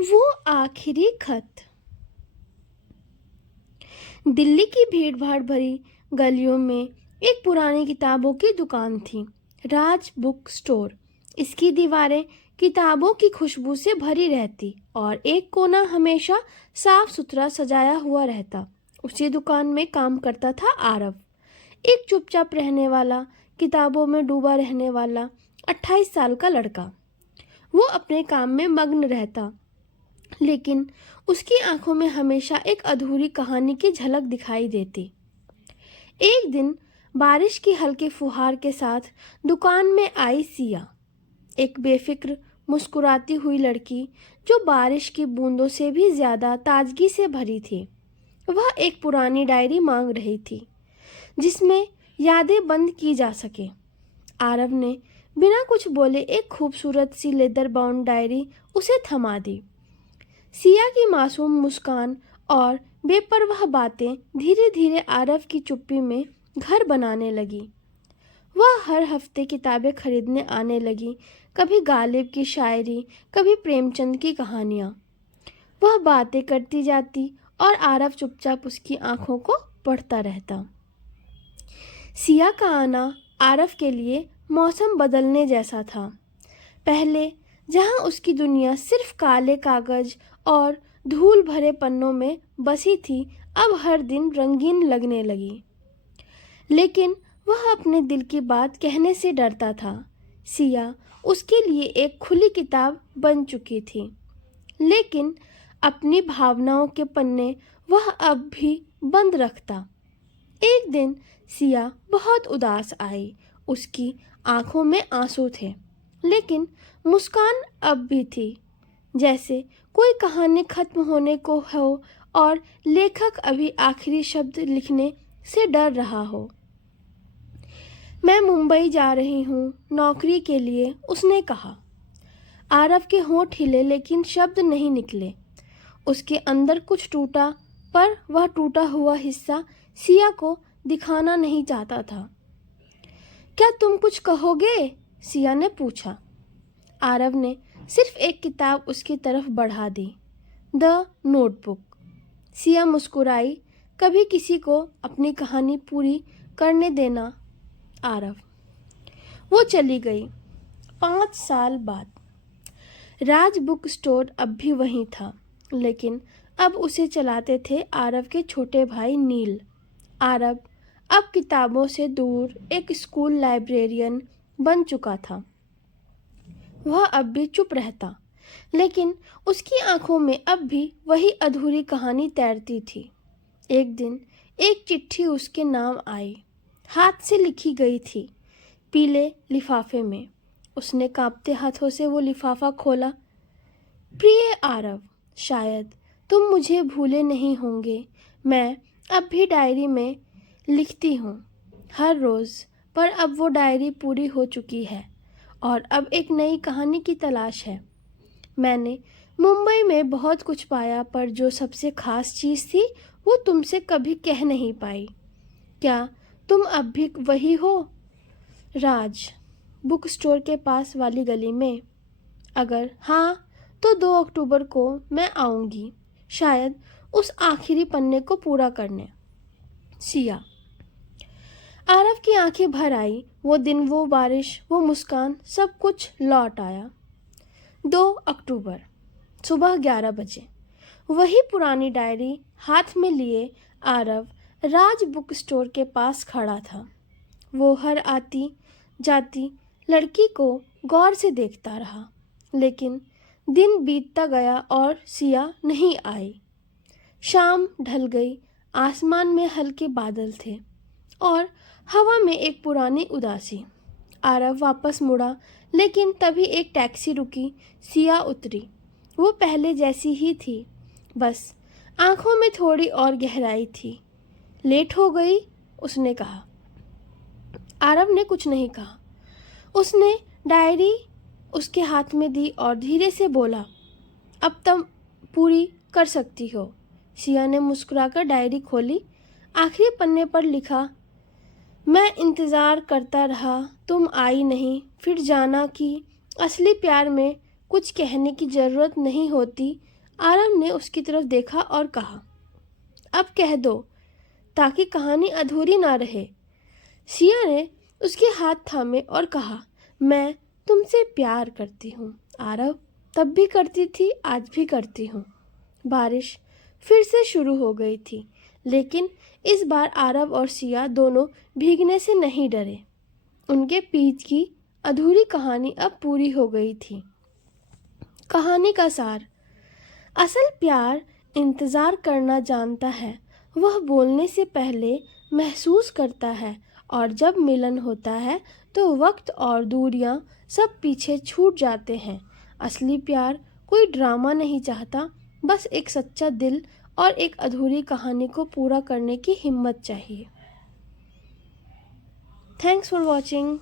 वो आखिरी खत। दिल्ली की भीड़ भाड़ भरी गलियों में एक पुरानी किताबों की दुकान थी, राज बुक स्टोर। इसकी दीवारें किताबों की खुशबू से भरी रहती और एक कोना हमेशा साफ सुथरा सजाया हुआ रहता। उसी दुकान में काम करता था आरव, एक चुपचाप रहने वाला, किताबों में डूबा रहने वाला 28 साल का लड़का। वो अपने काम में मग्न रहता, लेकिन उसकी आंखों में हमेशा एक अधूरी कहानी की झलक दिखाई देती। एक दिन बारिश की हल्की फुहार के साथ दुकान में आई सिया, एक बेफिक्र मुस्कुराती हुई लड़की जो बारिश की बूंदों से भी ज्यादा ताजगी से भरी थी। वह एक पुरानी डायरी मांग रही थी जिसमें यादें बंद की जा सके। आरव ने बिना कुछ बोले एक खूबसूरत सी लेदर बाउंड डायरी उसे थमा दी। सिया की मासूम मुस्कान और बेपरवाह बातें धीरे धीरे आरव की चुप्पी में घर बनाने लगी। वह हर हफ्ते किताबें खरीदने आने लगी, कभी गालिब की शायरी, कभी प्रेमचंद की कहानियाँ। वह बातें करती जाती और आरव चुपचाप उसकी आंखों को पढ़ता रहता। सिया का आना आरव के लिए मौसम बदलने जैसा था। पहले जहां उसकी दुनिया सिर्फ काले कागज और धूल भरे पन्नों में बसी थी, अब हर दिन रंगीन लगने लगी। लेकिन वह अपने दिल की बात कहने से डरता था। सिया उसके लिए एक खुली किताब बन चुकी थी, लेकिन अपनी भावनाओं के पन्ने वह अब भी बंद रखता। एक दिन सिया बहुत उदास आई। उसकी आंखों में आंसू थे, लेकिन मुस्कान अब भी थी, जैसे कोई कहानी खत्म होने को हो और लेखक अभी आखिरी शब्द लिखने से डर रहा हो। मैं मुंबई जा रही हूँ नौकरी के लिए, उसने कहा। आरव के होंठ हिले, लेकिन शब्द नहीं निकले। उसके अंदर कुछ टूटा, पर वह टूटा हुआ हिस्सा सिया को दिखाना नहीं चाहता था। क्या तुम कुछ कहोगे? सिया ने पूछा। आरव ने सिर्फ एक किताब उसकी तरफ बढ़ा दी, द नोटबुक। सिया मुस्कुराई। कभी किसी को अपनी कहानी पूरी करने देना, आरव। वो चली गई। 5 साल बाद राज बुक स्टोर अब भी वहीं था, लेकिन अब उसे चलाते थे आरव के छोटे भाई नील। आरव अब किताबों से दूर एक स्कूल लाइब्रेरियन बन चुका था। वह अब भी चुप रहता, लेकिन उसकी आंखों में अब भी वही अधूरी कहानी तैरती थी। एक दिन एक चिट्ठी उसके नाम आई, हाथ से लिखी गई थी, पीले लिफाफे में। उसने कांपते हाथों से वो लिफाफा खोला। प्रिय आरव, शायद तुम मुझे भूले नहीं होंगे। मैं अब भी डायरी में लिखती हूँ, हर रोज़, पर अब वो डायरी पूरी हो चुकी है और अब एक नई कहानी की तलाश है। मैंने मुंबई में बहुत कुछ पाया, पर जो सबसे खास चीज़ थी वो तुमसे कभी कह नहीं पाई। क्या तुम अब भी वही हो? राज बुक स्टोर के पास वाली गली में? अगर हाँ, तो 2 अक्टूबर को मैं आऊँगी, शायद उस आखिरी पन्ने को पूरा करने। सिया। आरव की आंखें भर आई। वो दिन, वो बारिश, वो मुस्कान, सब कुछ लौट आया। 2 अक्टूबर सुबह 11 बजे वही पुरानी डायरी हाथ में लिए आरव राज बुक स्टोर के पास खड़ा था। वो हर आती जाती लड़की को गौर से देखता रहा, लेकिन दिन बीतता गया और सिया नहीं आई। शाम ढल गई। आसमान में हल्के बादल थे और हवा में एक पुरानी उदासी। आरव वापस मुड़ा, लेकिन तभी एक टैक्सी रुकी। सिया उतरी। वो पहले जैसी ही थी, बस आंखों में थोड़ी और गहराई थी। लेट हो गई, उसने कहा। आरव ने कुछ नहीं कहा। उसने डायरी उसके हाथ में दी और धीरे से बोला, अब तुम पूरी कर सकती हो। सिया ने मुस्कुराकर डायरी खोली। आखिरी पन्ने पर लिखा, मैं इंतज़ार करता रहा, तुम आई नहीं, फिर जाना कि असली प्यार में कुछ कहने की ज़रूरत नहीं होती। आरव ने उसकी तरफ देखा और कहा, अब कह दो ताकि कहानी अधूरी ना रहे। सिया ने उसके हाथ थामे और कहा, मैं तुमसे प्यार करती हूँ आरव, तब भी करती थी, आज भी करती हूँ। बारिश फिर से शुरू हो गई थी, लेकिन इस बार आरव और सिया दोनों भीगने से नहीं डरे। उनके बीच की अधूरी कहानी अब पूरी हो गई थी। कहानी का सार, असल प्यार इंतज़ार करना जानता है। वह बोलने से पहले महसूस करता है, और जब मिलन होता है तो वक्त और दूरियां सब पीछे छूट जाते हैं। असली प्यार कोई ड्रामा नहीं चाहता, बस एक सच्चा दिल और एक अधूरी कहानी को पूरा करने की हिम्मत चाहिए। Thanks for watching.